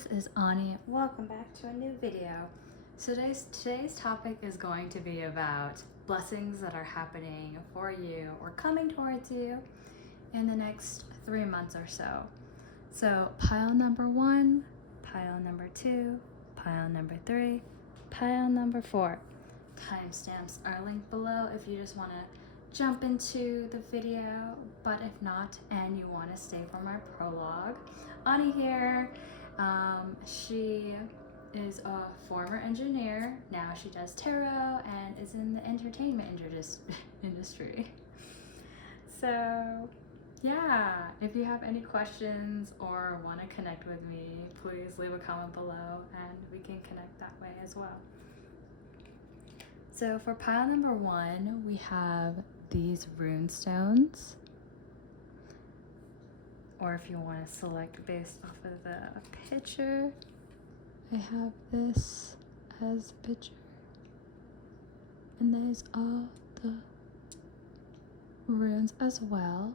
this is Ani. Welcome back to a new video. So today's topic is going to be about blessings that are happening for you or coming towards you in the next 3 months or so. So pile number 1, pile number 2, pile number 3, pile number 4. Timestamps are linked below if you just want to jump into the video, but if not and you want to stay for my prologue. Ani here. She is a former engineer. Now she does tarot and is in the entertainment industry. So yeah, if you have any questions or want to connect with me, please leave a comment below and we can connect that way as well. So for pile number 1, we have these rune stones. Or if you want to select based off of the picture, I have this as a picture. And there's all the runes as well.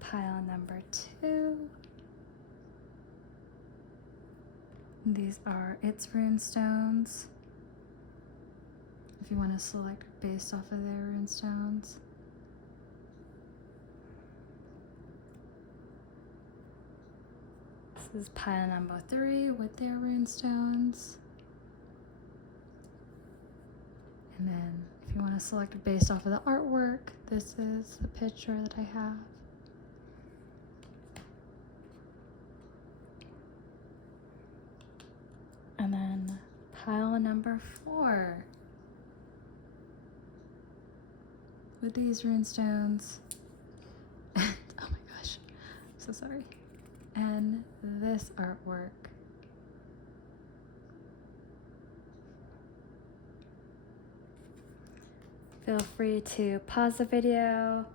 Pile number 2. These are its rune stones. If you want to select based off of their rune stones. This is pile number 3 with their rune stones. And then if you want to select based off of the artwork, this is the picture that I have. And then pile number 4 with these rune stones. Oh my gosh, I'm so sorry. And this artwork. Feel free to pause the video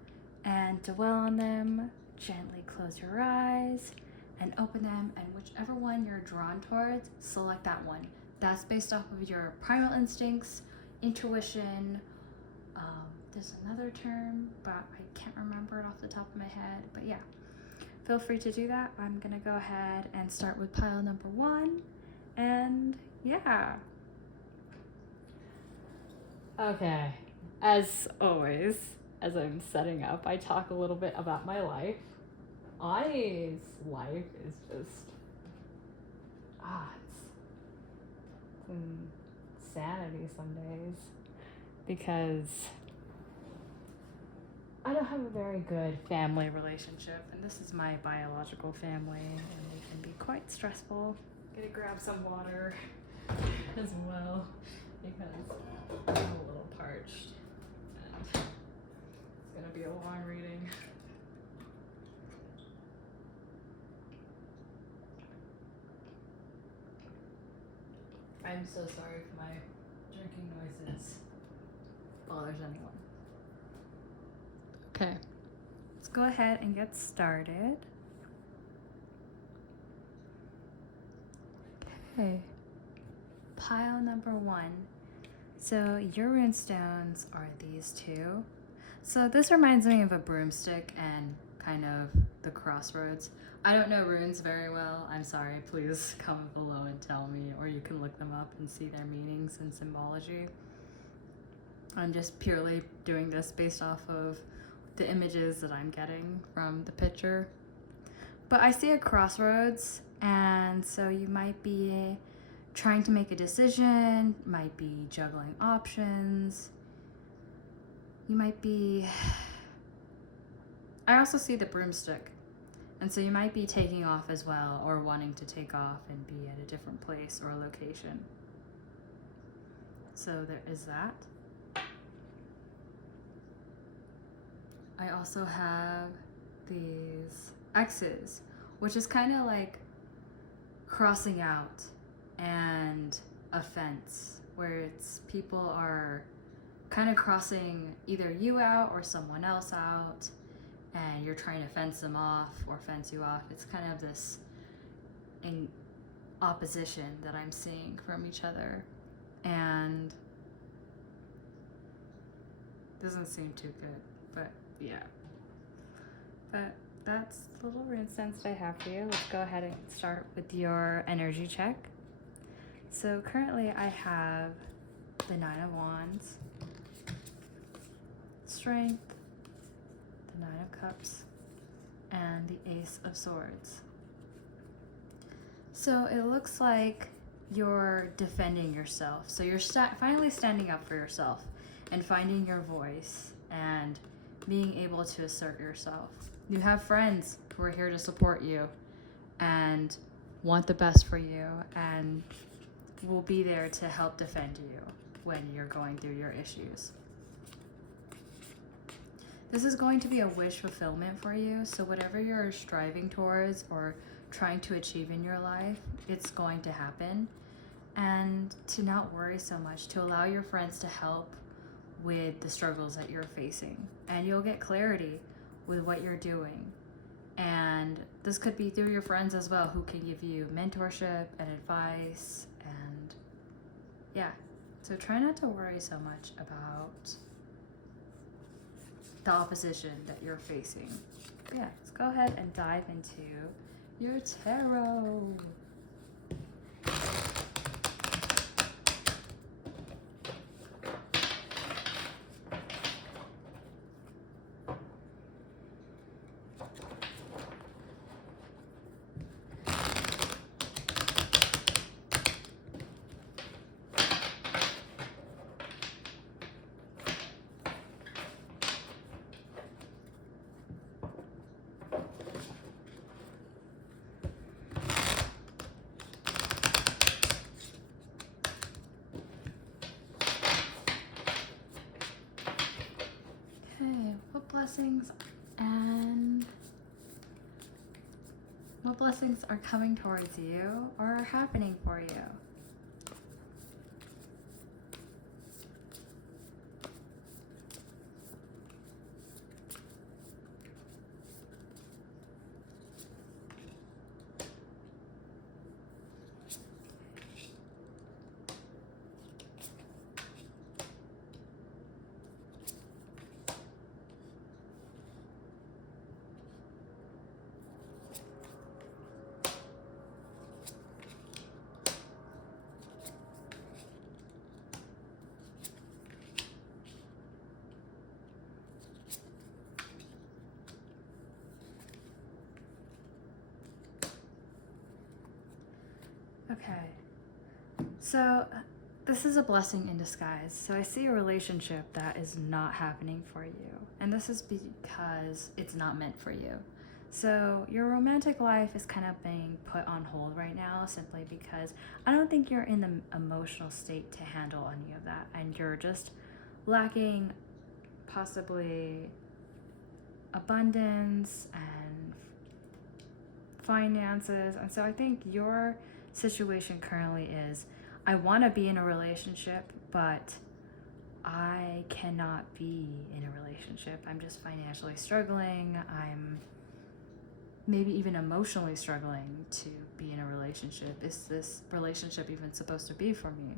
and dwell on them. Gently close your eyes and open them, and whichever one you're drawn towards, select that one. That's based off of your primal instincts, intuition. There's another term, but I can't remember it off the top of my head. But yeah, feel free to do that. I'm gonna go ahead and start with pile number 1, and yeah. Okay, as always, as I'm setting up, I talk a little bit about my life. Ani's life is just, it's insanity some days, because I don't have a very good family relationship, and this is my biological family, and they can be quite stressful. I'm gonna grab some water as well, because I'm a little parched, and it's gonna be a long reading. I'm so sorry if my drinking noises bothers anyone. Okay, let's go ahead and get started. Okay, pile number 1. So your rune stones are these 2. So this reminds me of a broomstick and kind of the crossroads. I don't know runes very well. I'm sorry, please comment below and tell me, or you can look them up and see their meanings and symbology. I'm just purely doing this based off of the images that I'm getting from the picture. But I see a crossroads, and so you might be trying to make a decision, might be juggling options. You might be, I also see the broomstick, and so you might be taking off as well, or wanting to take off and be at a different place or location. So there is that. I also have these X's, which is kind of like crossing out and a fence, where it's people are kind of crossing either you out or someone else out, and you're trying to fence them off or fence you off. It's kind of this in opposition that I'm seeing from each other. And Doesn't seem too good, but yeah. But that's the little rune sense that I have for you. Let's go ahead and start with your energy check. So currently I have the Nine of Wands, Strength, the Nine of Cups, and the Ace of Swords. So it looks like you're defending yourself. So you're finally standing up for yourself and finding your voice and being able to assert yourself. You have friends who are here to support you and want the best for you and will be there to help defend you when you're going through your issues. This is going to be a wish fulfillment for you. So whatever you're striving towards or trying to achieve in your life, it's going to happen. And to not worry so much, to allow your friends to help with the struggles that you're facing. And you'll get clarity with what you're doing. And this could be through your friends as well, who can give you mentorship and advice. And yeah, so try not to worry so much about the opposition that you're facing. Yeah, let's go ahead and dive into your tarot. What blessings are coming towards you or are happening for you? Okay, so this is a blessing in disguise. So I see a relationship that is not happening for you, and this is because it's not meant for you. So your romantic life is kind of being put on hold right now simply because I don't think you're in the emotional state to handle any of that, and you're just lacking possibly abundance and finances. And so I think your situation currently is, I want to be in a relationship, but I cannot be in a relationship. I'm just financially struggling. I'm maybe even emotionally struggling to be in a relationship. Is this relationship even supposed to be for me?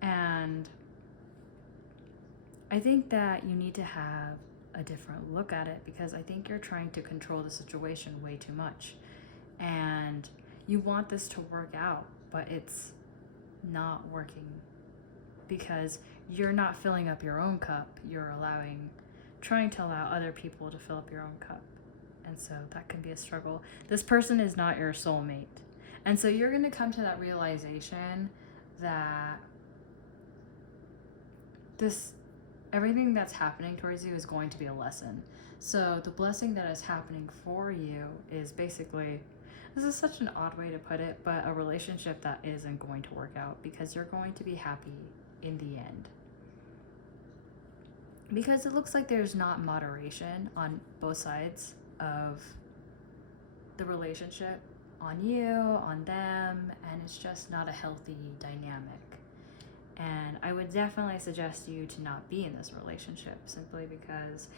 And I think that you need to have a different look at it, because I think you're trying to control the situation way too much. And you want this to work out, but it's not working because you're not filling up your own cup. You're trying to allow other people to fill up your own cup. And so that can be a struggle. This person is not your soulmate. And so you're going to come to that realization that everything that's happening towards you is going to be a lesson. So the blessing that is happening for you is basically, this is such an odd way to put it, but a relationship that isn't going to work out, because you're going to be happy in the end. Because it looks like there's not moderation on both sides of the relationship, on you, on them, and it's just not a healthy dynamic. And I would definitely suggest you to not be in this relationship, simply because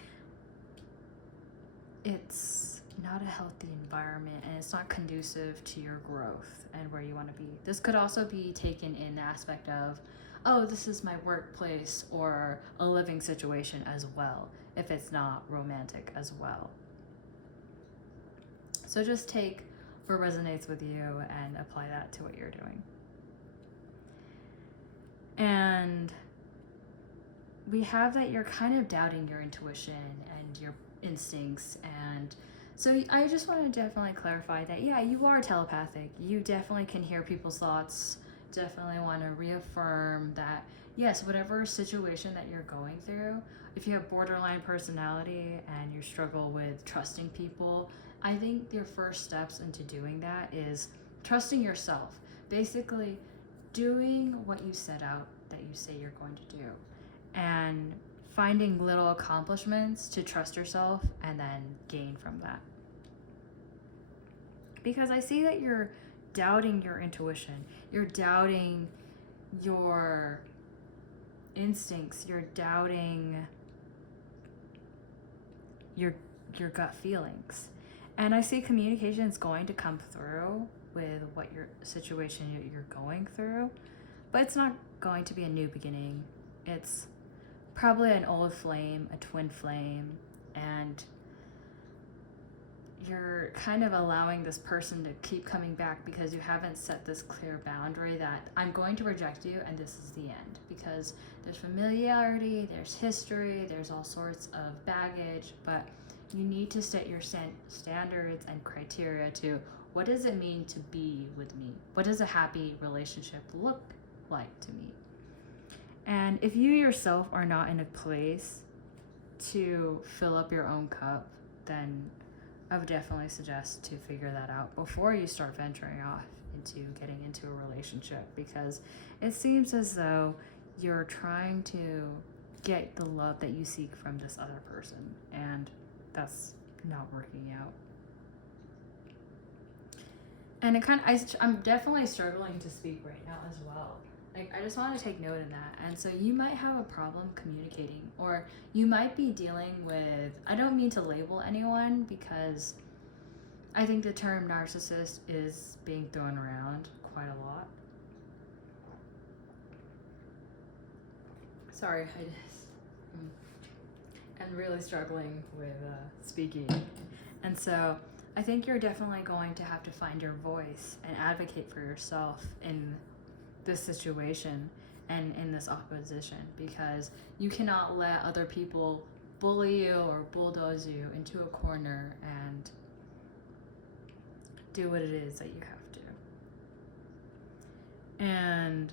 it's not a healthy environment and it's not conducive to your growth and where you want to be. This could also be taken in the aspect of oh, this is my workplace or a living situation as well, if it's not romantic as well. So just take what resonates with you and apply that to what you're doing. And we have that you're kind of doubting your intuition and your instincts. And so I just want to definitely clarify that, yeah, you are telepathic. You definitely can hear people's thoughts. Definitely want to reaffirm that, yes, whatever situation that you're going through, if you have borderline personality and you struggle with trusting people, I think your first steps into doing that is trusting yourself. Basically, doing what you set out that you say you're going to do, and finding little accomplishments to trust yourself and then gain from that. Because I see that you're doubting your intuition, you're doubting your instincts, you're doubting your gut feelings. And I see communication is going to come through with what your situation you're going through, but it's not going to be a new beginning. It's probably an old flame, a twin flame, and you're kind of allowing this person to keep coming back because you haven't set this clear boundary that I'm going to reject you and this is the end. Because there's familiarity, there's history, there's all sorts of baggage, but you need to set your standards and criteria to what does it mean to be with me? What does a happy relationship look like to me? And if you yourself are not in a place to fill up your own cup, then I would definitely suggest to figure that out before you start venturing off into getting into a relationship, because it seems as though you're trying to get the love that you seek from this other person, and that's not working out. And I'm definitely struggling to speak right now as well. Like, I just want to take note of that. And so you might have a problem communicating, or you might be dealing with, I don't mean to label anyone, because I think the term narcissist is being thrown around quite a lot. Sorry, I'm really struggling with speaking. And so I think you're definitely going to have to find your voice and advocate for yourself in this situation and in this opposition, because you cannot let other people bully you or bulldoze you into a corner and do what it is that you have to. And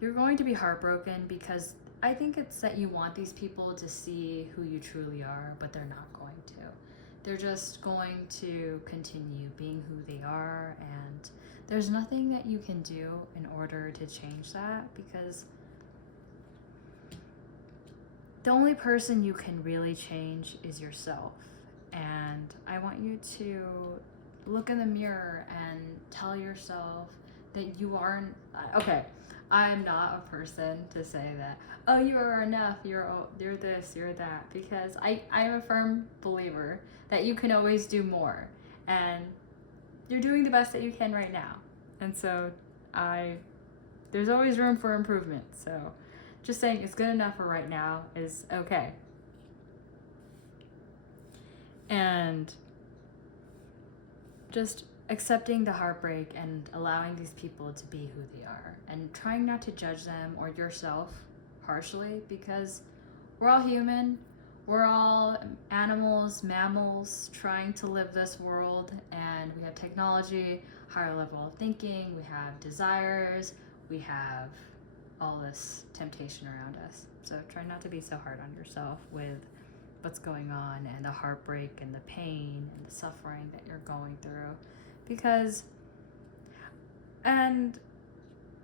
you're going to be heartbroken, because I think it's that you want these people to see who you truly are, but they're not going to. They're just going to continue being who they are, and there's nothing that you can do in order to change that, because the only person you can really change is yourself. And I want you to look in the mirror and tell yourself that you aren't, okay, I'm not a person to say that, oh, you are enough, you're this, you're that, because I'm a firm believer that you can always do more, and you're doing the best that you can right now. And so there's always room for improvement. So just saying it's good enough for right now is okay. And just accepting the heartbreak and allowing these people to be who they are, and trying not to judge them or yourself harshly, because we're all human. We're all animals, mammals, trying to live this world, and we have technology, higher level of thinking, we have desires, we have all this temptation around us. So try not to be so hard on yourself with what's going on and the heartbreak and the pain and the suffering that you're going through, because, and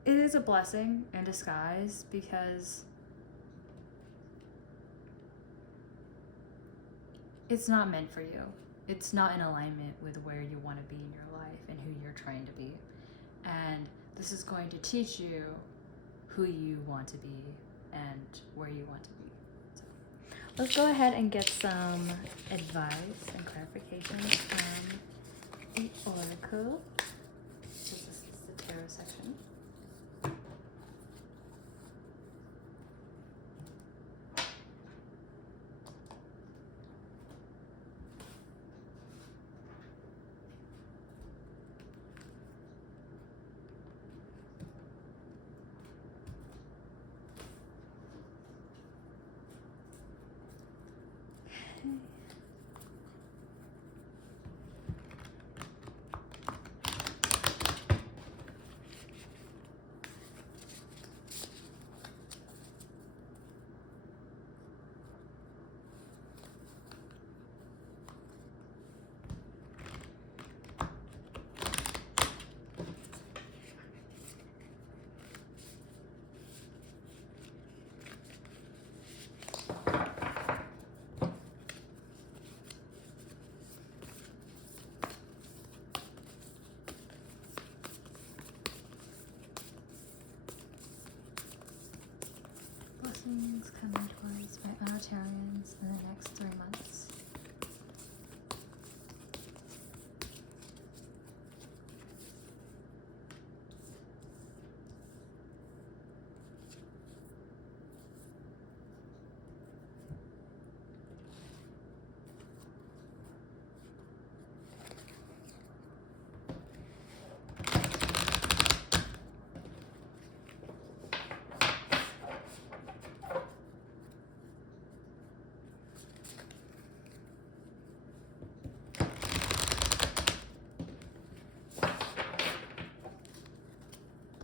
it is a blessing in disguise, because it's not meant for you. It's not in alignment with where you want to be in your life and who you're trying to be. And this is going to teach you who you want to be and where you want to be. So let's go ahead and get some advice and clarifications from the Oracle. This is the tarot section. Okay. Blessings coming towards my Unitarians in the next 3 months.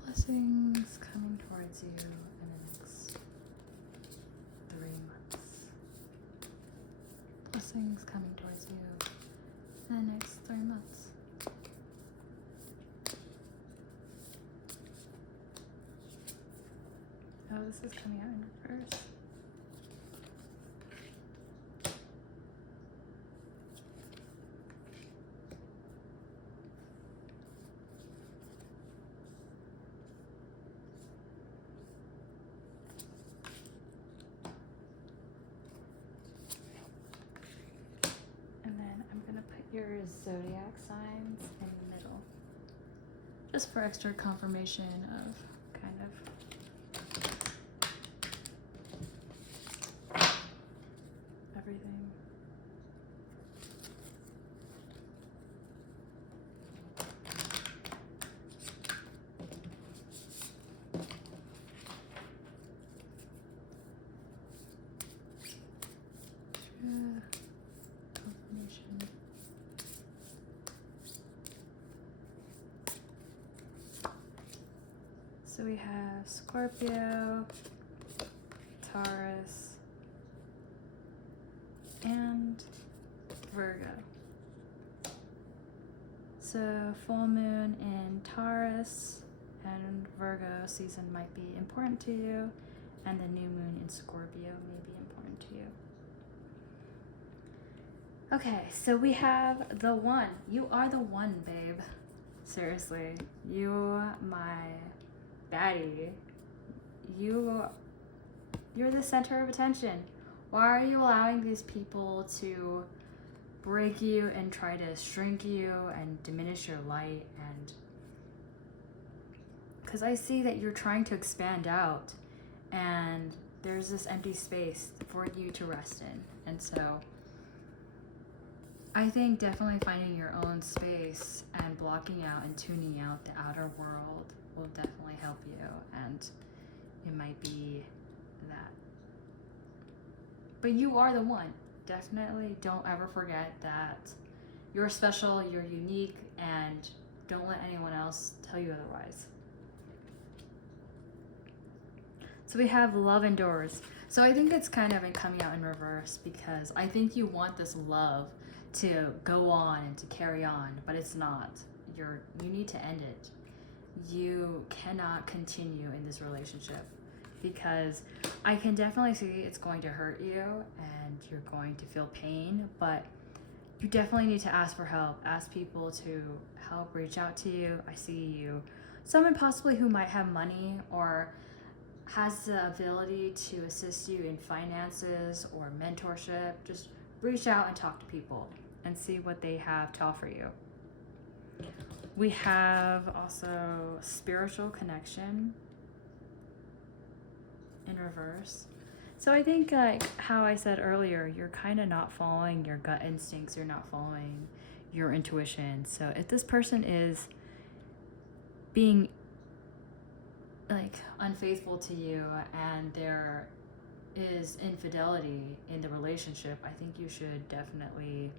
Blessings coming towards you in the next 3 months. Blessings coming towards you in the next 3 months. Oh, this is coming out in reverse. And then I'm going to put your zodiac signs in the middle, just for extra confirmation of kind of everything. Confirmation. So we have Scorpio, Taurus, and Virgo. So full moon in Taurus and Virgo season might be important to you, and the new moon in Scorpio may be important to you. Okay, so we have the one. You are the one, babe. Seriously, you my baddie. You're the center of attention. Why are you allowing these people to break you and try to shrink you and diminish your light? And because I see that you're trying to expand out and there's this empty space for you to rest in. And so I think definitely finding your own space and blocking out and tuning out the outer world will definitely help you, and it might be that. But you are the one. Definitely don't ever forget that you're special, you're unique, and don't let anyone else tell you otherwise. So we have love endures. So I think it's kind of coming out in reverse, because I think you want this love to go on and to carry on, but it's not. You need to end it. You cannot continue in this relationship, because I can definitely see it's going to hurt you and you're going to feel pain, but you definitely need to ask for help. Ask people to help, reach out to you. I see you, someone possibly who might have money or has the ability to assist you in finances or mentorship. Just reach out and talk to people and see what they have to offer you. We have also spiritual connection in reverse. So I think how I said earlier, you're kind of not following your gut instincts. You're not following your intuition. So if this person is being like unfaithful to you and they're is infidelity in the relationship, I think you should definitely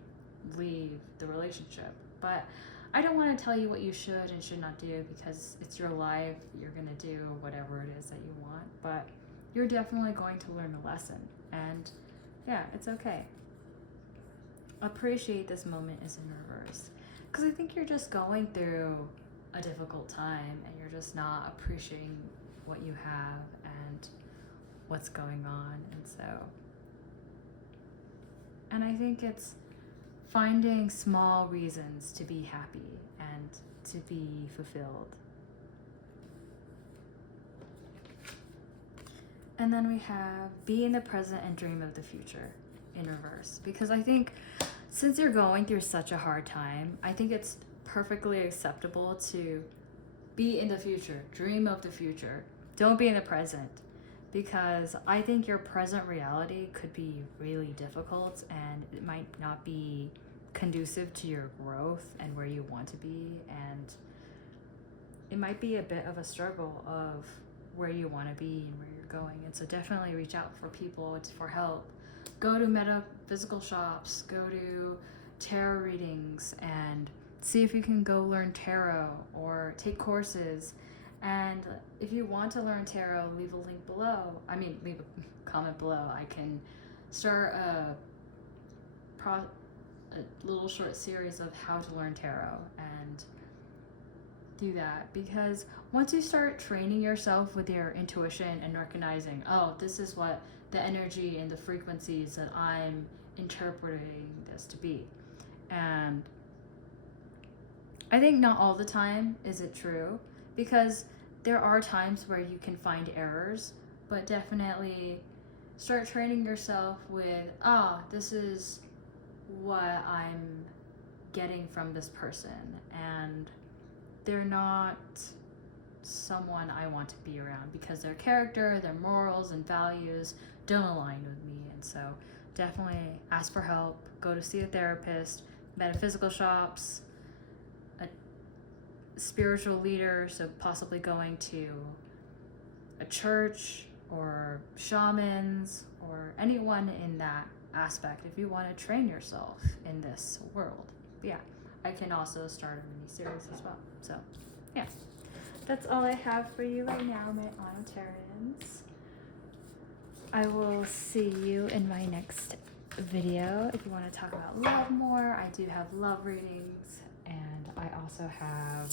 leave the relationship. But I don't want to tell you what you should and should not do, because it's your life. You're going to do whatever it is that you want, but you're definitely going to learn a lesson. And yeah, it's okay. Appreciate this moment is in reverse, because I think you're just going through a difficult time and you're just not appreciating what you have and what's going on. And I think it's finding small reasons to be happy and to be fulfilled. And then we have be in the present and dream of the future in reverse, because I think since you're going through such a hard time, I think it's perfectly acceptable to be in the future, dream of the future. Don't be in the present, because I think your present reality could be really difficult and it might not be conducive to your growth and where you want to be, and it might be a bit of a struggle of where you want to be and where you're going. And so definitely reach out for people for help. Go to metaphysical shops, go to tarot readings, and see if you can go learn tarot or take courses. And if you want to learn tarot, leave a link below. Leave a comment below. I can start a little short series of how to learn tarot and do that, because once you start training yourself with your intuition and recognizing, oh, this is what the energy and the frequencies that I'm interpreting this to be. And I think not all the time is it true, because there are times where you can find errors, but definitely start training yourself with, this is what I'm getting from this person, and they're not someone I want to be around because their character, their morals and values don't align with me. And so definitely ask for help, go to see a therapist, metaphysical shops, a spiritual leader, so possibly going to a church or shamans or anyone in that aspect if you want to train yourself in this world. But yeah, I can also start a mini series as well. So yeah, that's all I have for you right now, my Onitarians. I will see you in my next video. If you want to talk about love more, I do have love readings, and I also have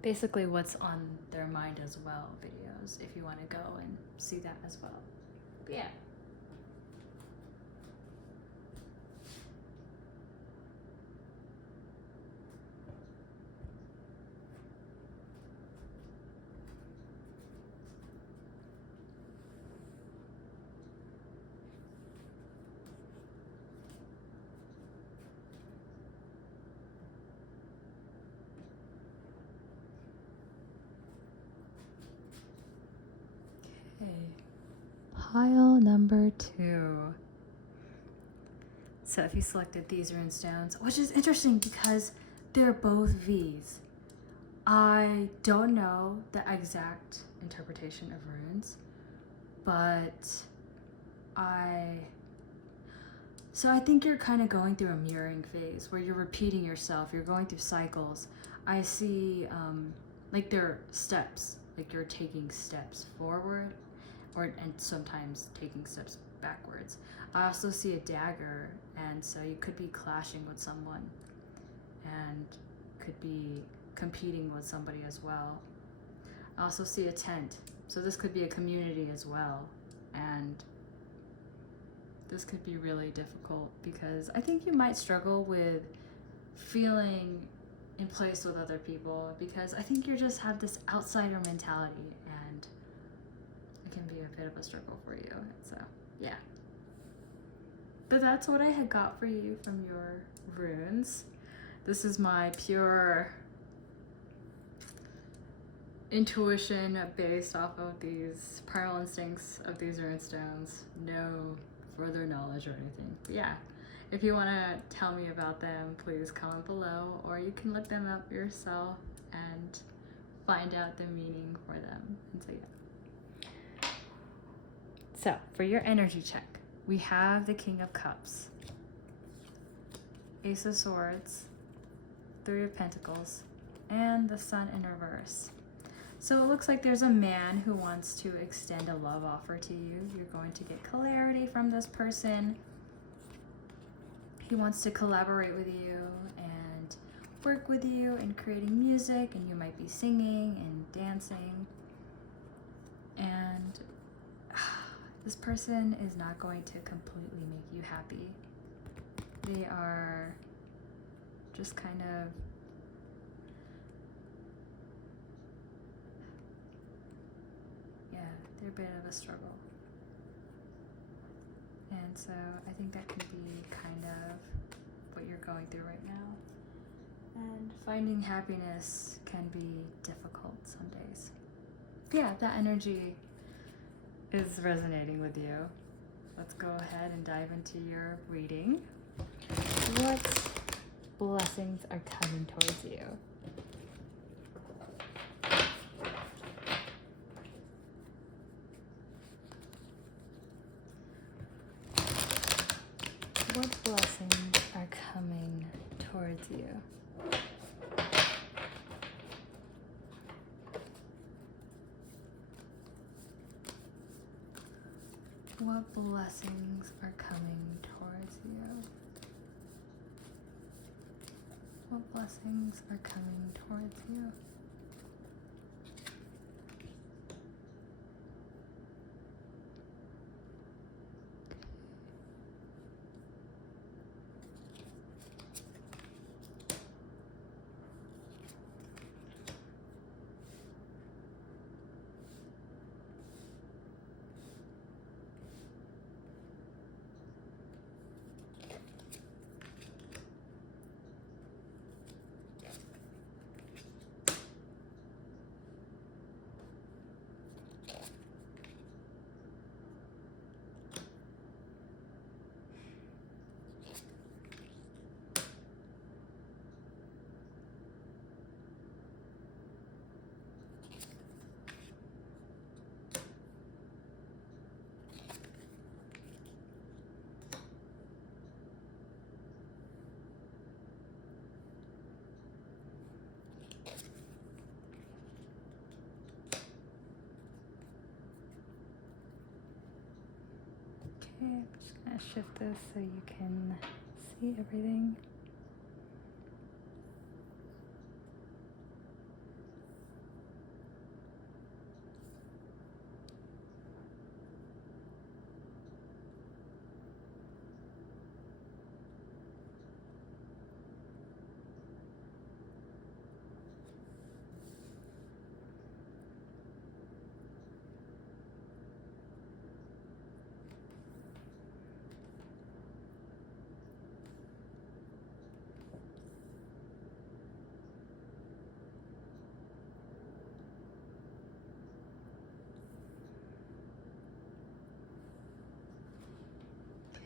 basically what's on their mind as well videos if you want to go and see that as well. But yeah. Pile number 2. So if you selected these rune stones, which is interesting because they're both V's. I don't know the exact interpretation of runes, but I think you're kind of going through a mirroring phase where you're repeating yourself, you're going through cycles. I see like they're steps, like you're taking steps forward and sometimes taking steps backwards. I also see a dagger, and so you could be clashing with someone and could be competing with somebody as well. I also see a tent, so this could be a community as well, and this could be really difficult because I think you might struggle with feeling in place with other people, because I think you just have this outsider mentality, and it can be a bit of a struggle for you. So yeah, but that's what I had got for you from your runes. This is my pure intuition based off of these primal instincts of these rune stones. No further knowledge or anything. But yeah, if you want to tell me about them, please comment below, or you can look them up yourself and find out the meaning for them. And so yeah. So for your energy check, we have the King of Cups, Ace of Swords, Three of Pentacles, and the Sun in reverse. So it looks like there's a man who wants to extend a love offer to you. You're going to get clarity from this person. He wants to collaborate with you and work with you in creating music, and you might be singing and dancing. And this person is not going to completely make you happy. They are just kind of they're a bit of a struggle. And so I think that can be kind of what you're going through right now. And finding happiness can be difficult some days. Yeah, that energy is resonating with you. Let's go ahead and dive into your reading. What blessings are coming towards you? What blessings are coming towards you? What blessings are coming towards you? What blessings are coming towards you? Okay, I'm just going to shift this so you can see everything.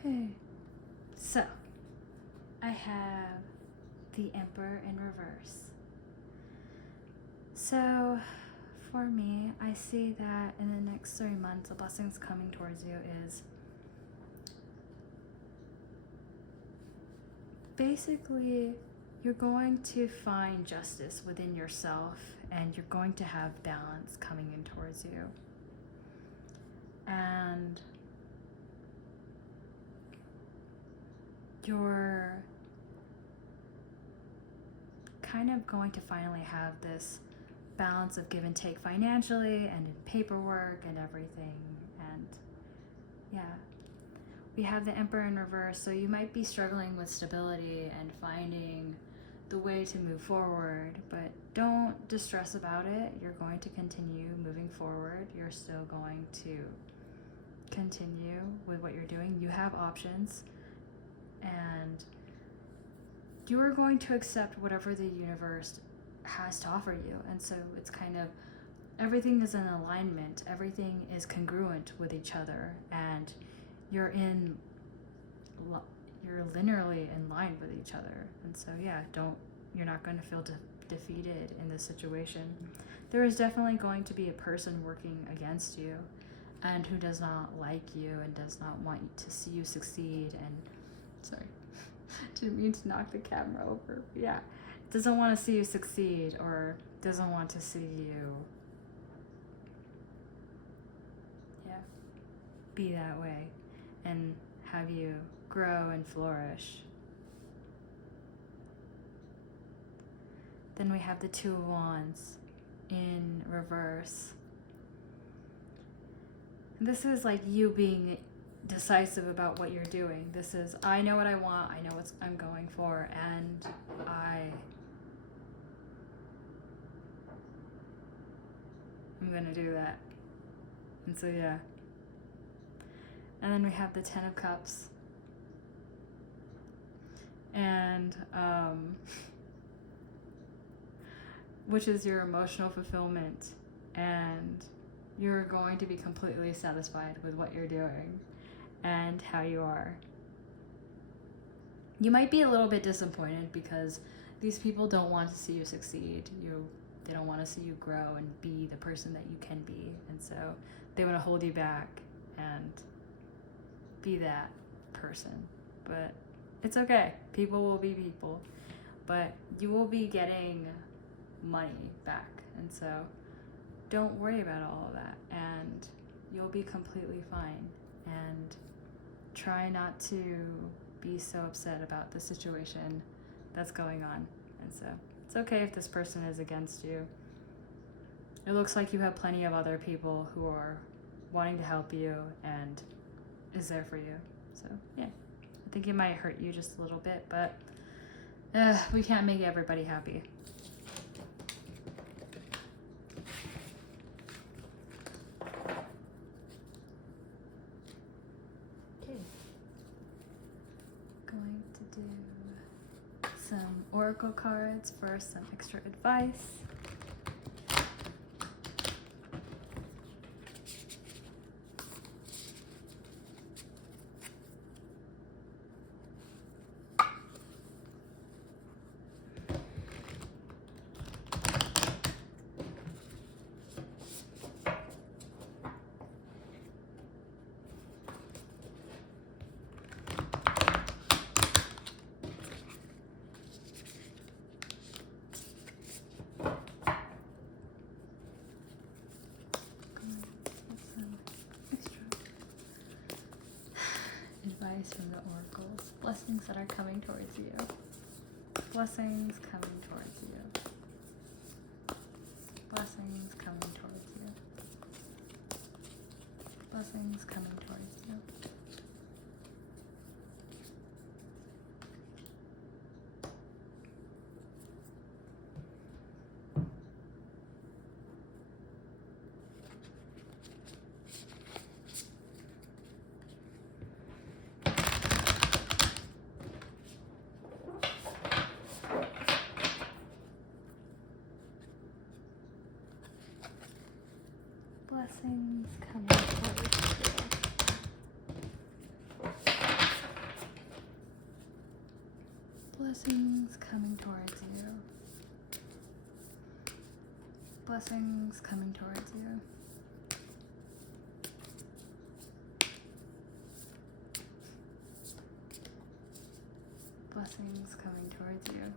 Okay, so I have the Emperor in reverse. So for me, I see that in the next 3 months, the blessings coming towards you is basically you're going to find justice within yourself, and you're going to have balance coming in towards you. And you're kind of going to finally have this balance of give and take financially and in paperwork and everything. And yeah, we have the Emperor in reverse, so you might be struggling with stability and finding the way to move forward, but don't distress about it. You're going to continue moving forward. You're still going to continue with what you're doing. You have options, and you are going to accept whatever the universe has to offer you. And so it's kind of everything is in alignment, everything is congruent with each other, and you're linearly in line with each other. And so yeah, you're not going to feel defeated in this situation. There is definitely going to be a person working against you and who does not like you and does not want to see you succeed. And sorry, didn't mean to knock the camera over. Yeah, doesn't want to see you succeed or doesn't want to see you, yeah, be that way and have you grow and flourish. Then we have the Two of Wands in reverse. This is like you being decisive about what you're doing. This is, I know what I want, I know what I'm going for, and I'm gonna do that. And so yeah. And then we have the Ten of Cups. And which is your emotional fulfillment, and you're going to be completely satisfied with what you're doing and how you are. You might be a little bit disappointed because these people don't want to see you succeed. They don't want to see you grow and be the person that you can be, and so they want to hold you back and be that person. But it's okay. People will be people, but you will be getting money back, and so don't worry about all of that, and you'll be completely fine. And try not to be so upset about the situation that's going on. And so it's okay if this person is against you. It looks like you have plenty of other people who are wanting to help you and is there for you. So yeah, I think it might hurt you just a little bit, but we can't make everybody happy. Okay, going to do some oracle cards for some extra advice. Advice from the oracles. Blessings that are coming towards you. Blessings coming towards you. Blessings coming towards you. Blessings coming towards you. Blessings coming towards you. Blessings coming towards you. Blessings coming towards you. Blessings coming towards you.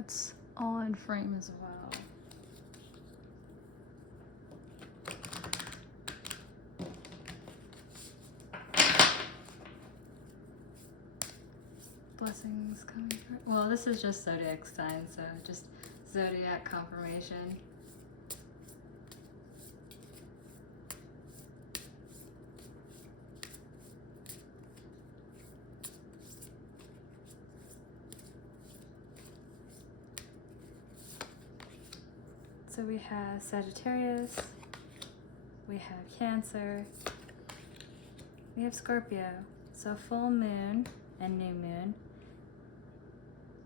It's all in frame as well. Blessings coming through. Well, this is just zodiac sign, so just zodiac confirmation. So we have Sagittarius, we have Cancer, we have Scorpio. So full moon and new moon.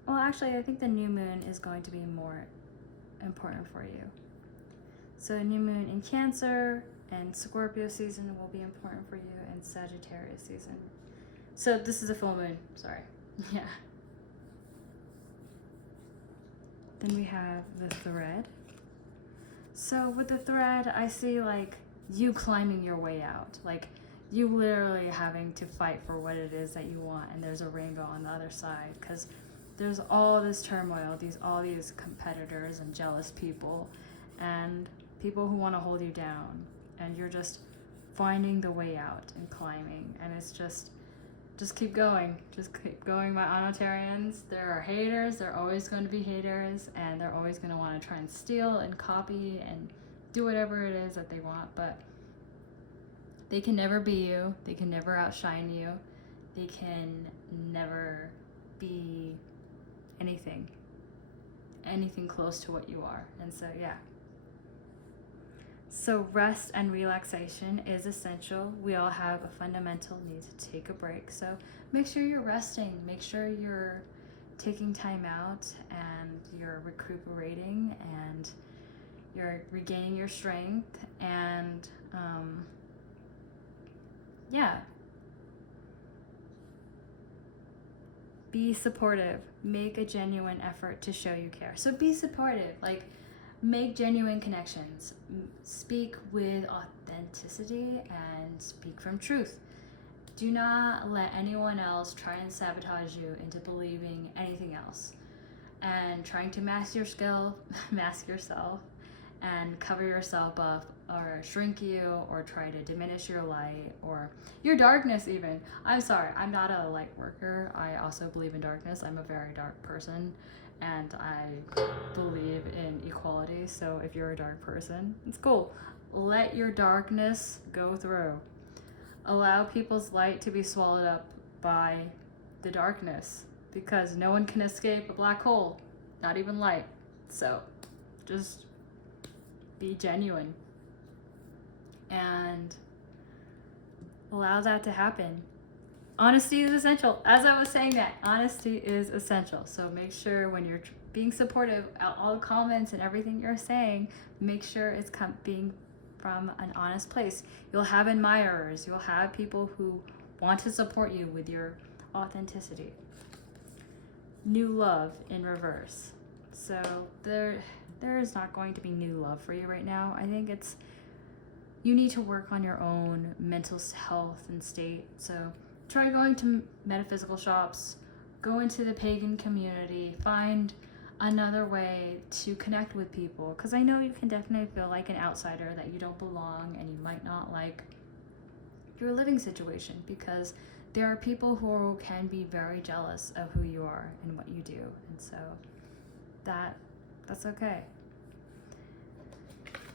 Well, actually, I think the new moon is going to be more important for you. So new moon in Cancer and Scorpio season will be important for you, and Sagittarius season. So this is a full moon, sorry. Yeah. Then we have the thread. So with the thread, I see like you climbing your way out, like you literally having to fight for what it is that you want, and there's a rainbow on the other side, because there's all this turmoil, all these competitors and jealous people and people who want to hold you down, and you're just finding the way out and climbing, and it's just keep going, my Onotarians. There are haters, there are always going to be haters, and they're always going to want to try and steal and copy and do whatever it is that they want, but they can never be you, they can never outshine you, they can never be anything close to what you are. And so yeah, so rest and relaxation is essential. We all have a fundamental need to take a break, so make sure you're resting, make sure you're taking time out and you're recuperating and you're regaining your strength, and yeah, be supportive, make a genuine effort to show you care. So be supportive, like make genuine connections, speak with authenticity and speak from truth. Do not let anyone else try and sabotage you into believing anything else and trying to mask yourself and cover yourself up, or shrink you, or try to diminish your light or your darkness even. I'm sorry, I'm not a light worker. I also believe in darkness. I'm a very dark person, and I believe in equality. So if you're a dark person, it's cool. Let your darkness go through. Allow people's light to be swallowed up by the darkness, because no one can escape a black hole, not even light. So just be genuine and allow that to happen. Honesty is essential. As I was saying that, honesty is essential. So make sure when you're being supportive, all the comments and everything you're saying, make sure it's being from an honest place. You'll have admirers. You'll have people who want to support you with your authenticity. New love in reverse. So there is not going to be new love for you right now. I think you need to work on your own mental health and state. So try going to metaphysical shops, go into the pagan community, find another way to connect with people, because I know you can definitely feel like an outsider, that you don't belong, and you might not like your living situation, because there are people who can be very jealous of who you are and what you do, and so that's okay.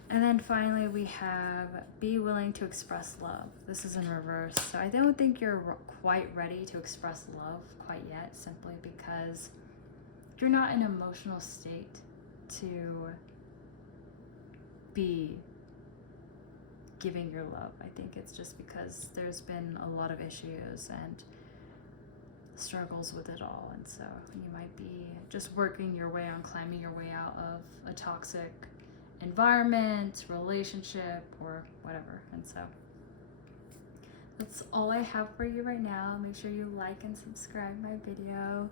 And then finally we have be willing to express love. This is in reverse. So I don't think you're quite ready to express love quite yet, simply because you're not in an emotional state to be giving your love. I think it's just because there's been a lot of issues and struggles with it all, and so you might be just working your way on climbing your way out of a toxic environment, relationship, or whatever. And so that's all I have for you right now. Make sure you like and subscribe my video,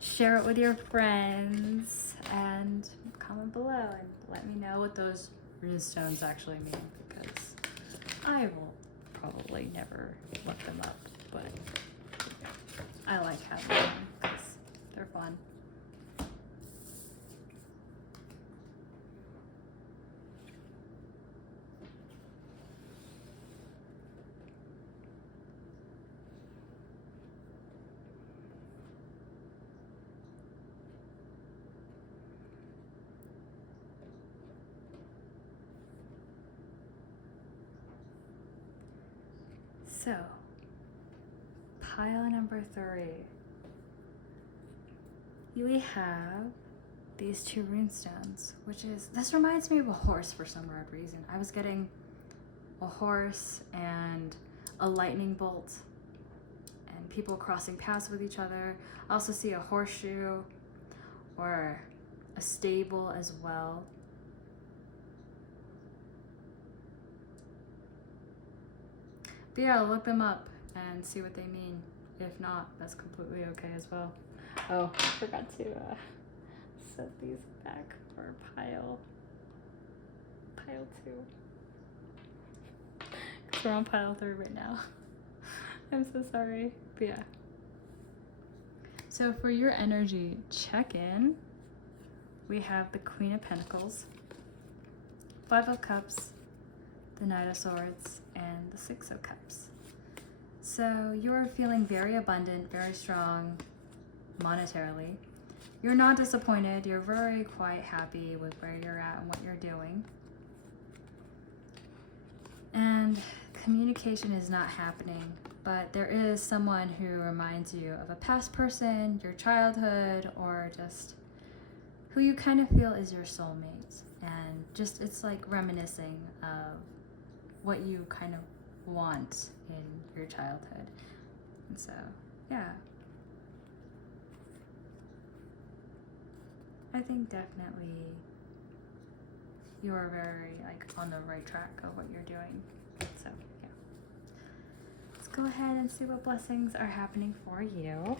share it with your friends, and comment below and let me know what those runestones actually mean, because I will probably never look them up, but I like having them because they're fun. So, pile number 3. We have these 2 runestones, which is, this reminds me of a horse for some weird reason. I was getting a horse and a lightning bolt and people crossing paths with each other. I also see a horseshoe or a stable as well. But yeah, look them up and see what they mean. If not, that's completely okay as well. Oh, I forgot to set these back for pile 2. Because we're on pile 3 right now. I'm so sorry. But yeah. So for your energy check-in, we have the Queen of Pentacles, 5 of Cups, the Knight of Swords, and the 6 of Cups. So you're feeling very abundant, very strong monetarily. You're not disappointed. You're very quite happy with where you're at and what you're doing. And communication is not happening, but there is someone who reminds you of a past person, your childhood, or just who you kind of feel is your soulmate. And just, it's like reminiscing of what you kind of want in your childhood. And so, yeah. I think definitely you are very like on the right track of what you're doing. So yeah. Let's go ahead and see what blessings are happening for you.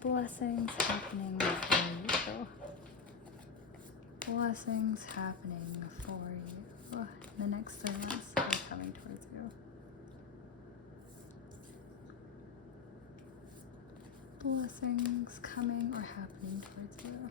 Blessings happening for you. Blessings happening for you. The next 3 months are coming towards you. Blessings coming or happening towards you.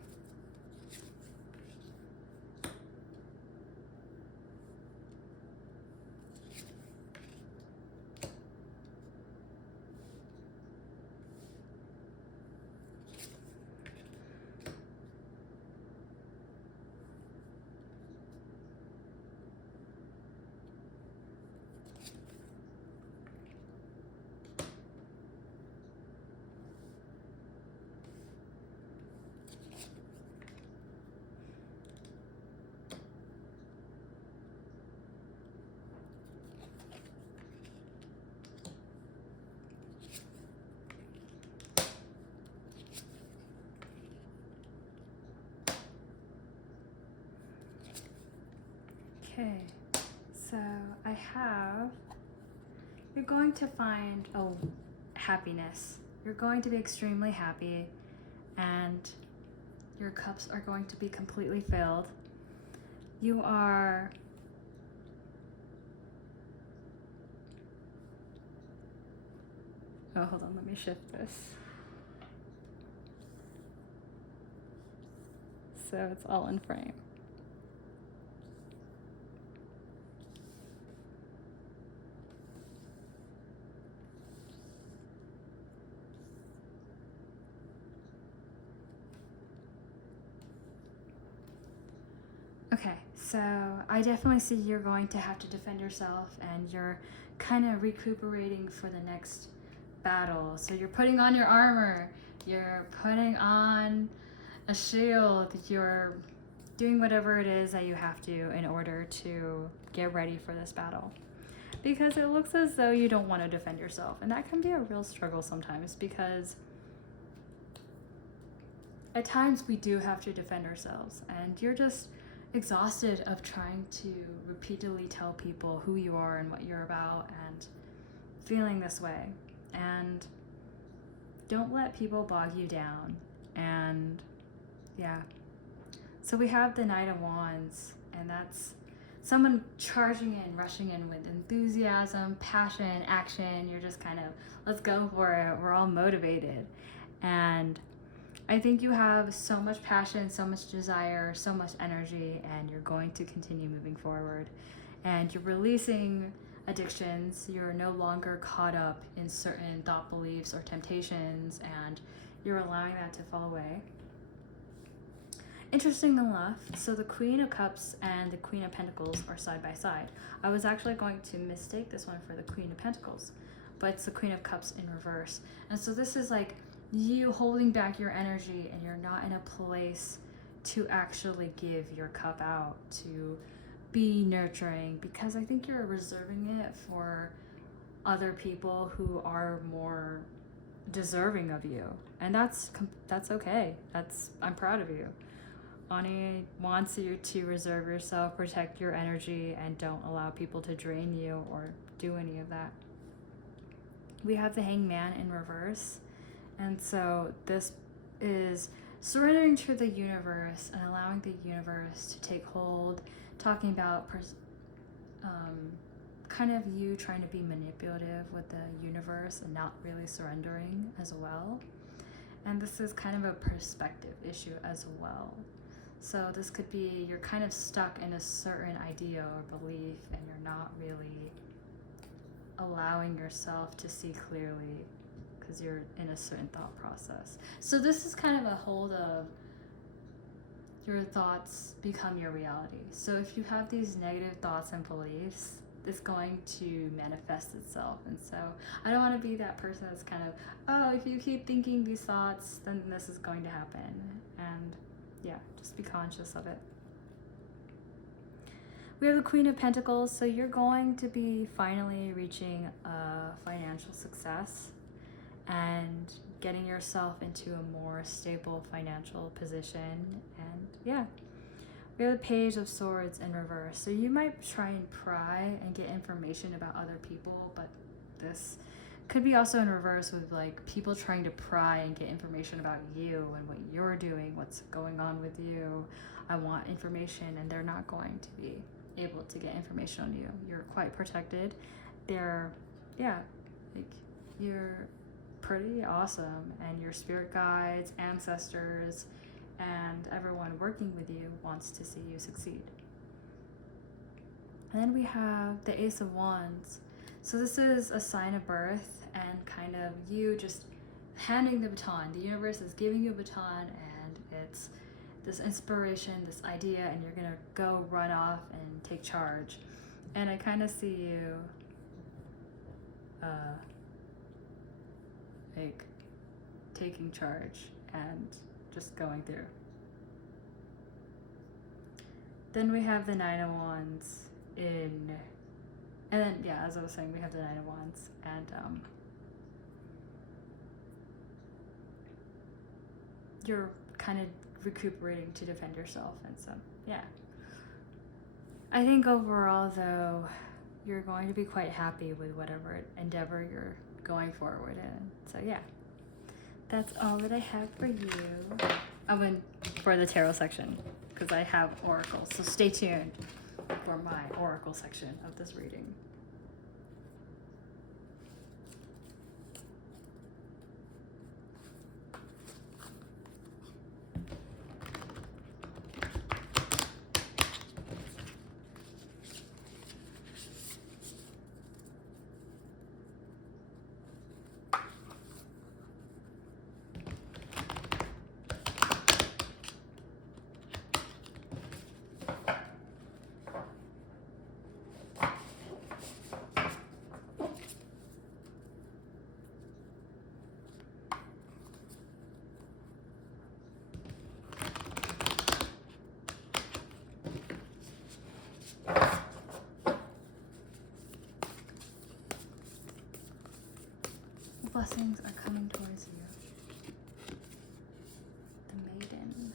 Okay, so you're going to find happiness. You're going to be extremely happy and your cups are going to be completely filled. You are hold on, let me shift this. So it's all in frame. Okay, so I definitely see you're going to have to defend yourself and you're kind of recuperating for the next battle. So you're putting on your armor, you're putting on a shield, you're doing whatever it is that you have to in order to get ready for this battle. Because it looks as though you don't want to defend yourself, and that can be a real struggle sometimes because at times we do have to defend ourselves and you're just exhausted of trying to repeatedly tell people who you are and what you're about and feeling this way. And don't let people bog you down. And yeah. So we have the Knight of Wands, and that's someone charging in, rushing in with enthusiasm, passion, action. You're just kind of, let's go for it. We're all motivated. And I think you have so much passion, so much desire, so much energy, and you're going to continue moving forward. And you're releasing addictions. You're no longer caught up in certain thought beliefs or temptations, and you're allowing that to fall away. interesting enough, so the Queen of Cups and the Queen of Pentacles are side by side. I was actually going to mistake this one for the Queen of Pentacles, but it's the Queen of Cups in reverse. And so this is like you holding back your energy, and you're not in a place to actually give your cup out, to be nurturing, because I think you're reserving it for other people who are more deserving of you. And that's okay. I'm proud of you. Ani wants you to reserve yourself, protect your energy, and don't allow people to drain you or do any of that. We have the Hangman in reverse. And so this is surrendering to the universe and allowing the universe to take hold, talking about kind of you trying to be manipulative with the universe and not really surrendering as well. And this is kind of a perspective issue as well. So this could be you're kind of stuck in a certain idea or belief, and you're not really allowing yourself to see clearly because you're in a certain thought process. So this is kind of a hold of your thoughts become your reality. So if you have these negative thoughts and beliefs, it's going to manifest itself. And so I don't want to be that person that's kind of, oh, if you keep thinking these thoughts, then this is going to happen. And yeah, just be conscious of it. We have the Queen of Pentacles, so you're going to be finally reaching a financial success and getting yourself into a more stable financial position. And yeah, we have the Page of Swords in reverse. So you might try and pry and get information about other people, but this could be also in reverse with like people trying to pry and get information about you and what you're doing, what's going on with you. I want information, and they're not going to be able to get information on you. You're quite protected. You're pretty awesome, and your spirit guides, ancestors, and everyone working with you wants to see you succeed. And then we have the Ace of Wands. So this is a sign of birth and kind of you just handing the baton. The universe is giving you a baton, and it's this inspiration, this idea, and you're gonna go run off and take charge. And I kind of see you like taking charge and just going through. Then we have the Nine of Wands and then yeah, as I was saying, we have the Nine of Wands, and you're kind of recuperating to defend yourself. And so yeah, I think overall though, you're going to be quite happy with whatever endeavor you're going forward in. So yeah, that's all that I have for you. I went for the tarot section because I have oracles, so stay tuned for my oracle section of this reading. Blessings are coming towards you. The Maiden.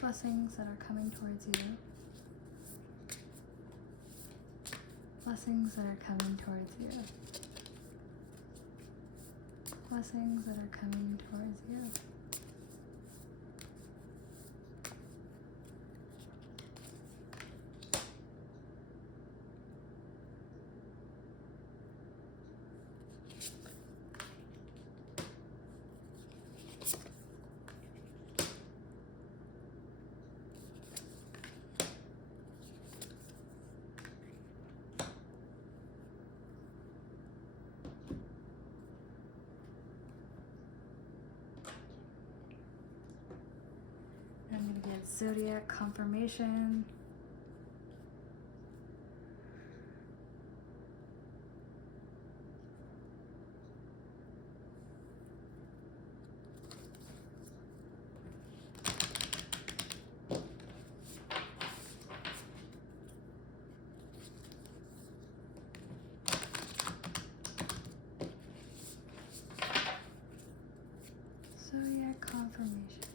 Blessings that are coming towards you. Blessings that are coming towards you. Blessings that are coming towards you. We get zodiac confirmation. Zodiac confirmations.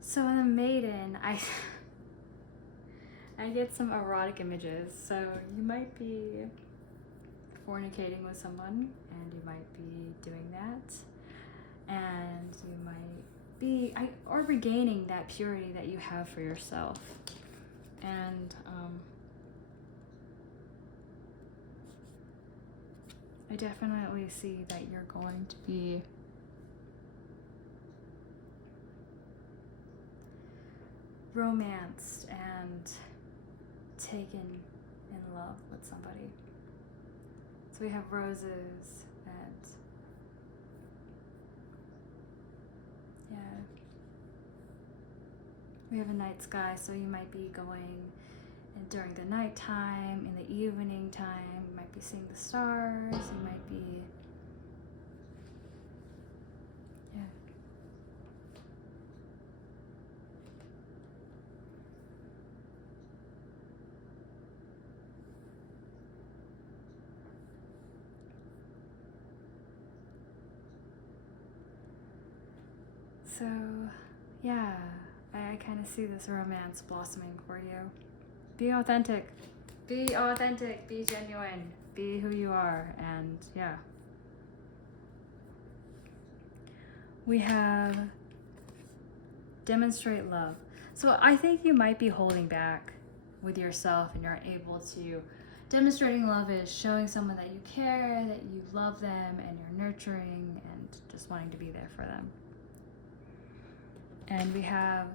So in the Maiden, I get some erotic images. So you might be fornicating with someone, and you might be doing that, and you might be or regaining that purity that you have for yourself. And I definitely see that you're going to be romanced and taken in love with somebody. So we have roses and we have a night sky, so you might be going during the nighttime, in the evening time, you might be seeing the stars, you might be So, yeah, I kind of see this romance blossoming for you. Be authentic. Be authentic. Be genuine. Be who you are. And yeah. We have demonstrate love. So I think you might be holding back with yourself, and you're able to. Demonstrating love is showing someone that you care, that you love them, and you're nurturing and just wanting to be there for them. And we have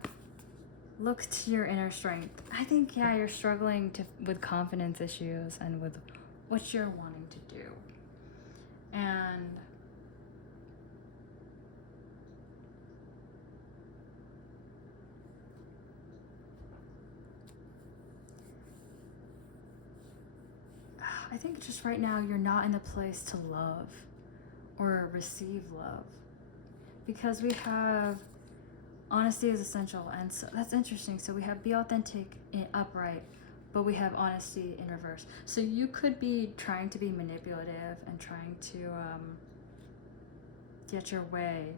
look to your inner strength. I think, yeah, you're struggling with confidence issues and with what you're wanting to do. And I think just right now you're not in the place to love or receive love, because we have honesty is essential, and so that's interesting. So we have be authentic and upright, but we have honesty in reverse. So you could be trying to be manipulative and trying to get your way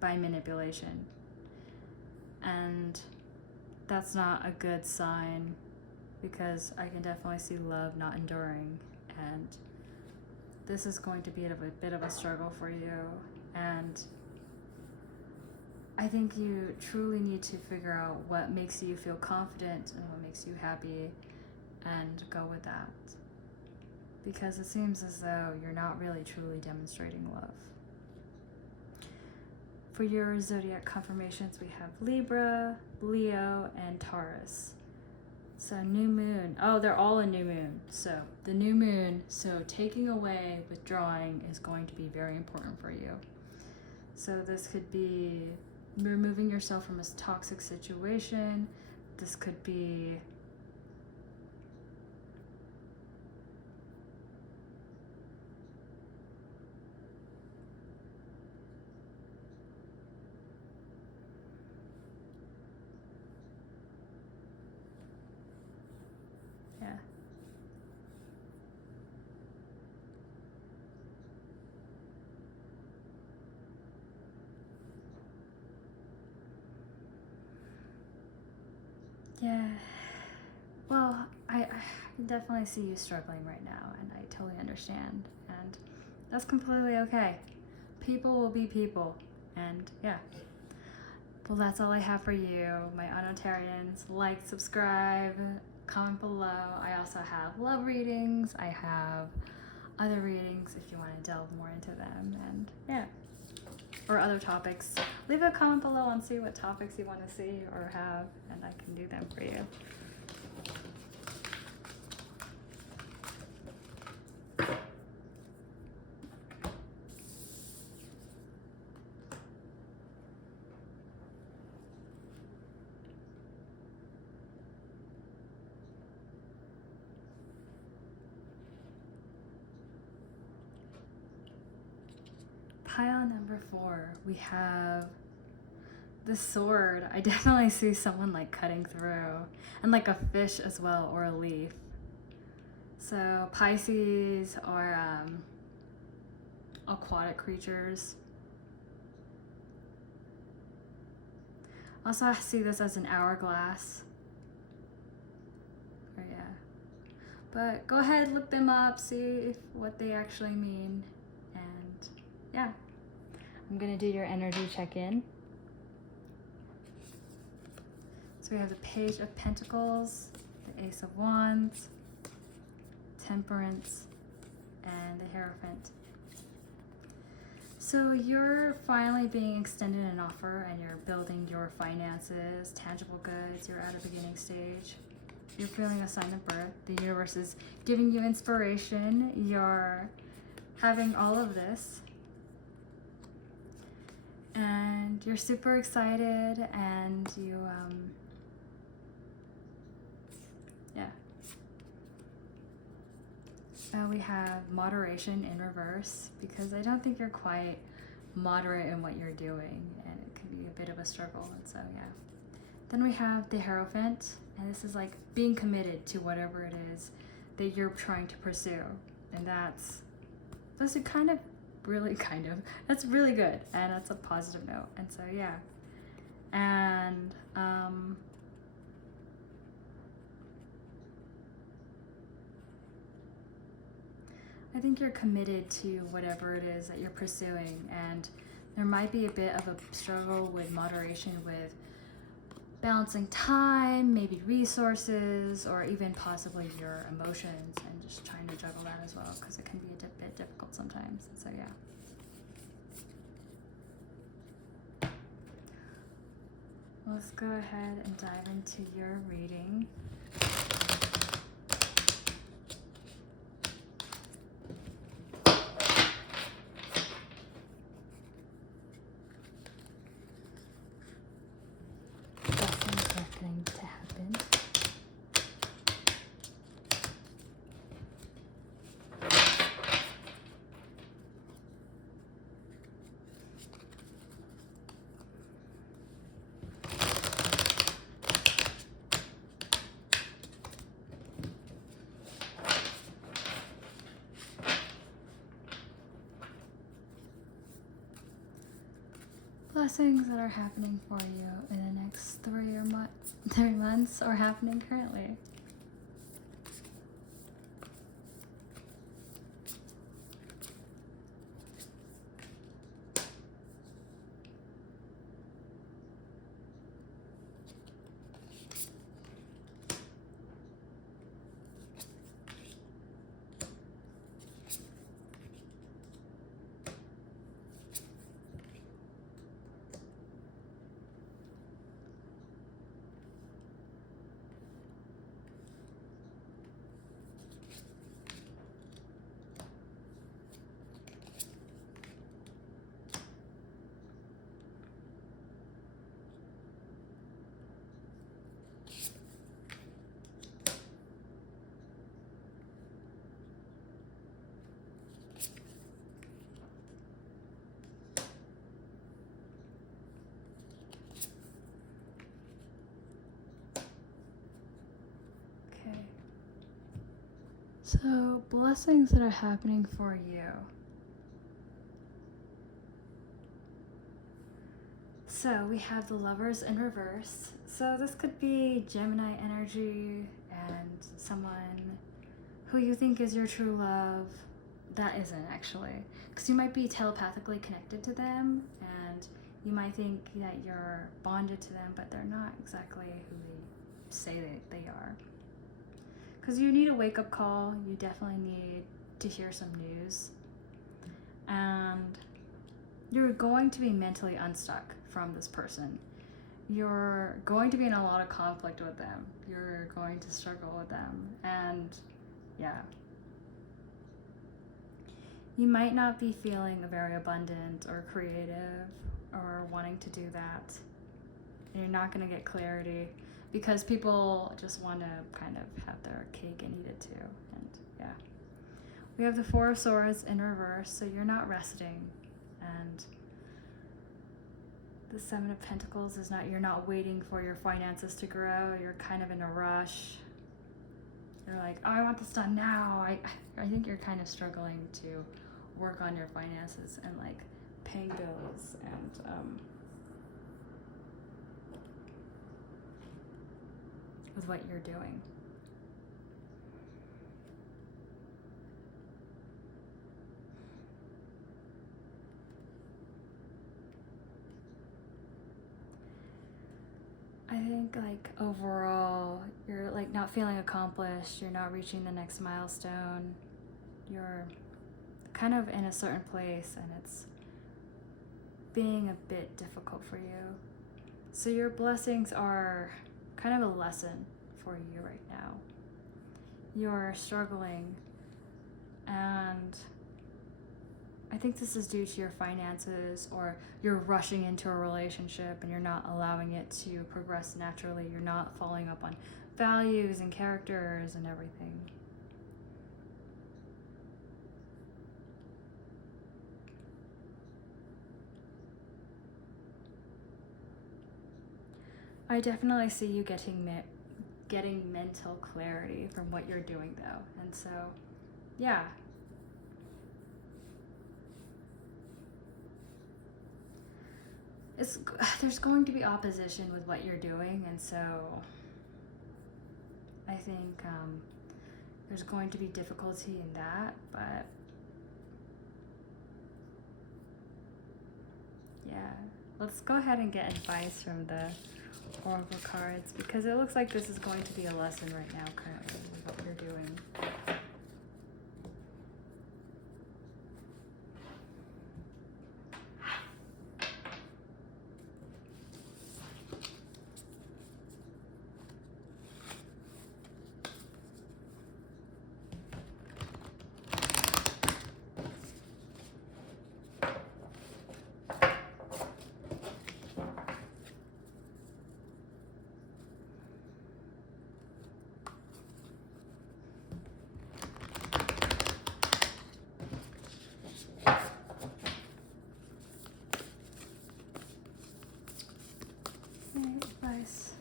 by manipulation, and that's not a good sign, because I can definitely see love not enduring, and this is going to be a bit of a struggle for you. And I think you truly need to figure out what makes you feel confident and what makes you happy, and go with that, because it seems as though you're not really truly demonstrating love. For your zodiac confirmations, we have Libra, Leo, and Taurus. So new moon. Oh, they're all a new moon. So the new moon, so taking away, withdrawing is going to be very important for you. So this could be removing yourself from a toxic situation. This could be Yeah. Well, I can definitely see you struggling right now, and I totally understand. And that's completely okay. People will be people. And yeah. Well, that's all I have for you, my Onotarians. Like, subscribe, comment below. I also have love readings. I have other readings if you want to delve more into them. And yeah. Or other topics. Leave a comment below and see what topics you want to see or have, and I can do them for you. Pile number 4, we have the sword. I definitely see someone like cutting through, and like a fish as well, or a leaf. So Pisces are aquatic creatures. Also, I see this as an hourglass. Oh yeah. But go ahead, look them up, see what they actually mean. And yeah. I'm gonna do your energy check-in. So we have the Page of Pentacles, the Ace of Wands, Temperance, and the Hierophant. So you're finally being extended an offer, and you're building your finances, tangible goods. You're at a beginning stage. You're feeling a sign of birth. The universe is giving you inspiration. You're having all of this. And you're super excited, and you, yeah. We have moderation in reverse, because I don't think you're quite moderate in what you're doing, and it can be a bit of a struggle, and so yeah. Then we have the Hierophant, and this is like being committed to whatever it is that you're trying to pursue, and that's a kind of, that's really good, and that's a positive note, and so yeah. And I think you're committed to whatever it is that you're pursuing, and there might be a bit of a struggle with moderation, with balancing time, maybe resources, or even possibly your emotions, and just trying to juggle that as well, because it can be a bit difficult sometimes. So yeah. Let's go ahead and dive into your reading. Blessings are going to happen. Blessings that are happening for you in the next 3 months are happening currently. So, blessings that are happening for you. So we have the Lovers in reverse. So this could be Gemini energy and someone who you think is your true love that isn't actually. Because you might be telepathically connected to them and you might think that you're bonded to them, but they're not exactly who they say they are. Because you need a wake-up call. You definitely need to hear some news. And you're going to be mentally unstuck from this person. You're going to be in a lot of conflict with them. You're going to struggle with them. And yeah. You might not be feeling very abundant or creative or wanting to do that. And you're not going to get clarity because people just want to kind of have their cake and eat it too. And yeah. We have the Four of Swords in reverse, so you're not resting. And the Seven of Pentacles is not, you're not waiting for your finances to grow. You're kind of in a rush. You're like, oh, I want this done now. I think you're kind of struggling to work on your finances and like paying bills and with what you're doing. I think like overall you're like not feeling accomplished, you're not reaching the next milestone, you're kind of in a certain place and it's being a bit difficult for you. So your blessings are kind of a lesson for you right now. You're struggling and I think this is due to your finances or you're rushing into a relationship and you're not allowing it to progress naturally. You're not following up on values and characters and everything. I definitely see you getting mental clarity from what you're doing though. And so, yeah. There's going to be opposition with what you're doing, and so I think there's going to be difficulty in that, but yeah, let's go ahead and get advice from the Oracle cards because it looks like this is going to be a lesson right now currently with what you're doing. Advice.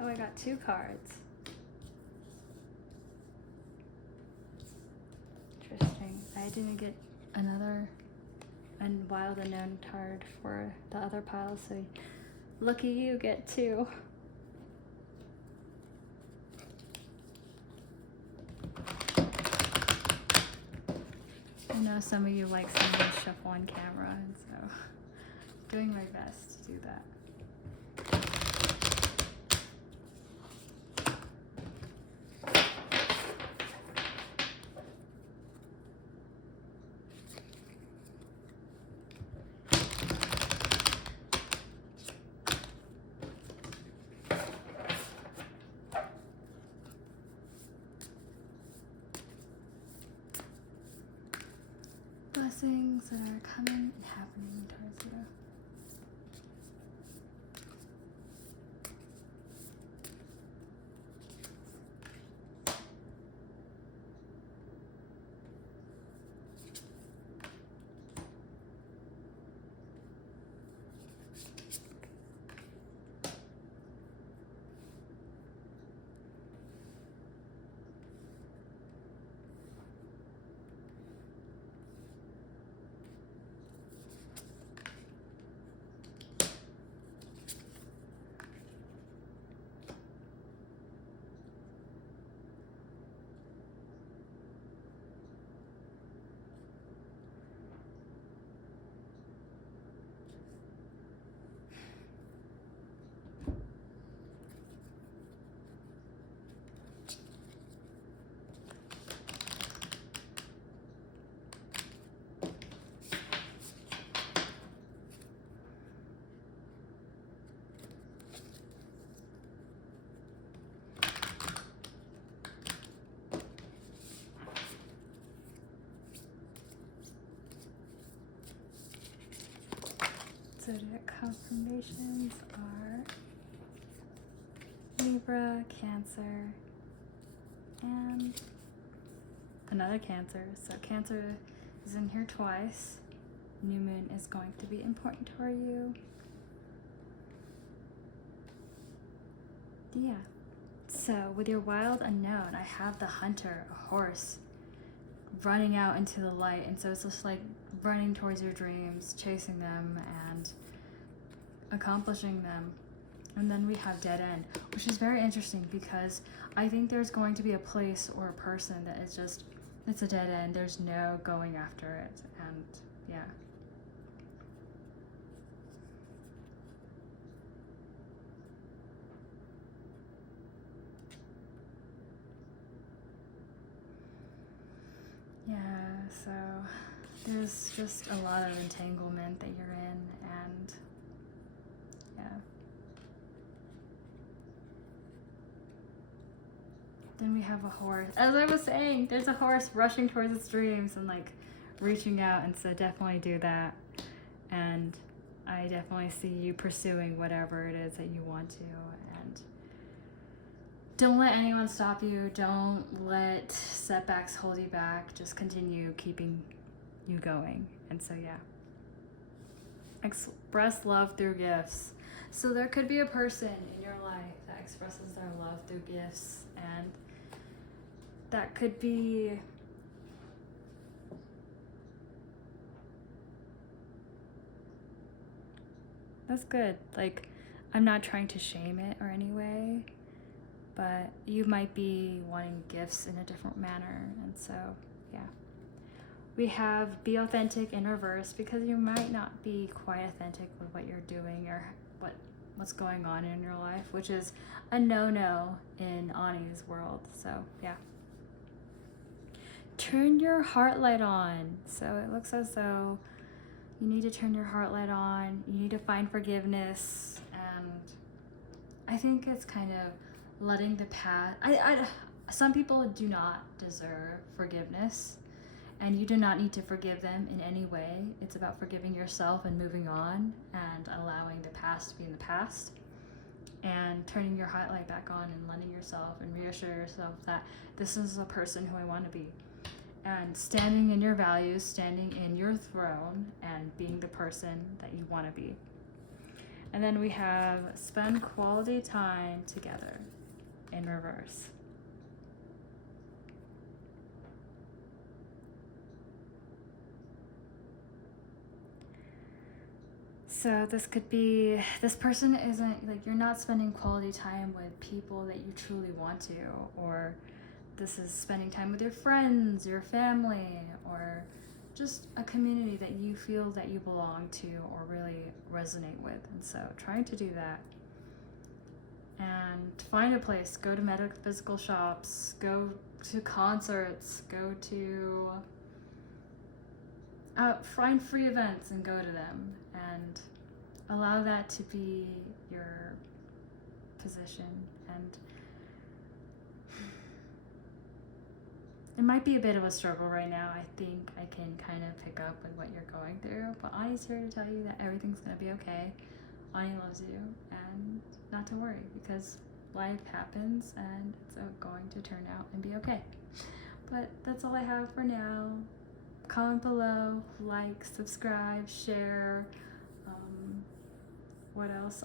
Oh, I got 2 cards. Interesting. I didn't get another Wild Unknown card for the other pile, so lucky you get 2. I know some of you like seeing me shuffle on camera, and so doing my best to do that. Blessings that are coming and happening towards you. zodiac confirmations are Libra, Cancer, and another Cancer. So Cancer is in here twice. New moon is going to be important for you. Yeah. So with your wild unknown, I have the hunter, a horse, running out into the light. And so it's just like running towards your dreams, chasing them and accomplishing them. And then we have dead end, which is very interesting because I think there's going to be a place or a person that is just, it's a dead end. There's no going after it. And yeah. Yeah, so there's just a lot of entanglement that you're in, and yeah. Then we have a horse. As I was saying, there's a horse rushing towards its dreams and like reaching out, and so definitely do that. And I definitely see you pursuing whatever it is that you want to, and don't let anyone stop you. Don't let setbacks hold you back. Just continue keeping you going. And so, yeah. Express love through gifts. So there could be a person in your life that expresses their love through gifts. And that could be that's good. Like, I'm not trying to shame it or any way, but you might be wanting gifts in a different manner. And so, yeah. We have be authentic in reverse because you might not be quite authentic with what you're doing or what's going on in your life, which is a no-no in Ani's world. So, yeah. Turn your heart light on. So it looks as though you need to turn your heart light on. You need to find forgiveness. And I think it's kind of letting the past. Some people do not deserve forgiveness, and you do not need to forgive them in any way. It's about forgiving yourself and moving on and allowing the past to be in the past and turning your heart light back on and letting yourself and reassure yourself that this is a person who I want to be, and standing in your values, standing in your throne, and being the person that you want to be. And then we have spend quality time together in reverse. So this could be, this person isn't, like, you're not spending quality time with people that you truly want to, or this is spending time with your friends, your family, or just a community that you feel that you belong to or really resonate with. And so trying to do that. And find a place, go to metaphysical shops, go to concerts, go to, find free events and go to them, and allow that to be your position. And it might be a bit of a struggle right now. I think I can kind of pick up with what you're going through, but Ani's here to tell you that everything's going to be okay. Ani loves you, and not to worry, because life happens and it's going to turn out and be okay. But that's all I have for now. Comment below, like, subscribe, share. What else?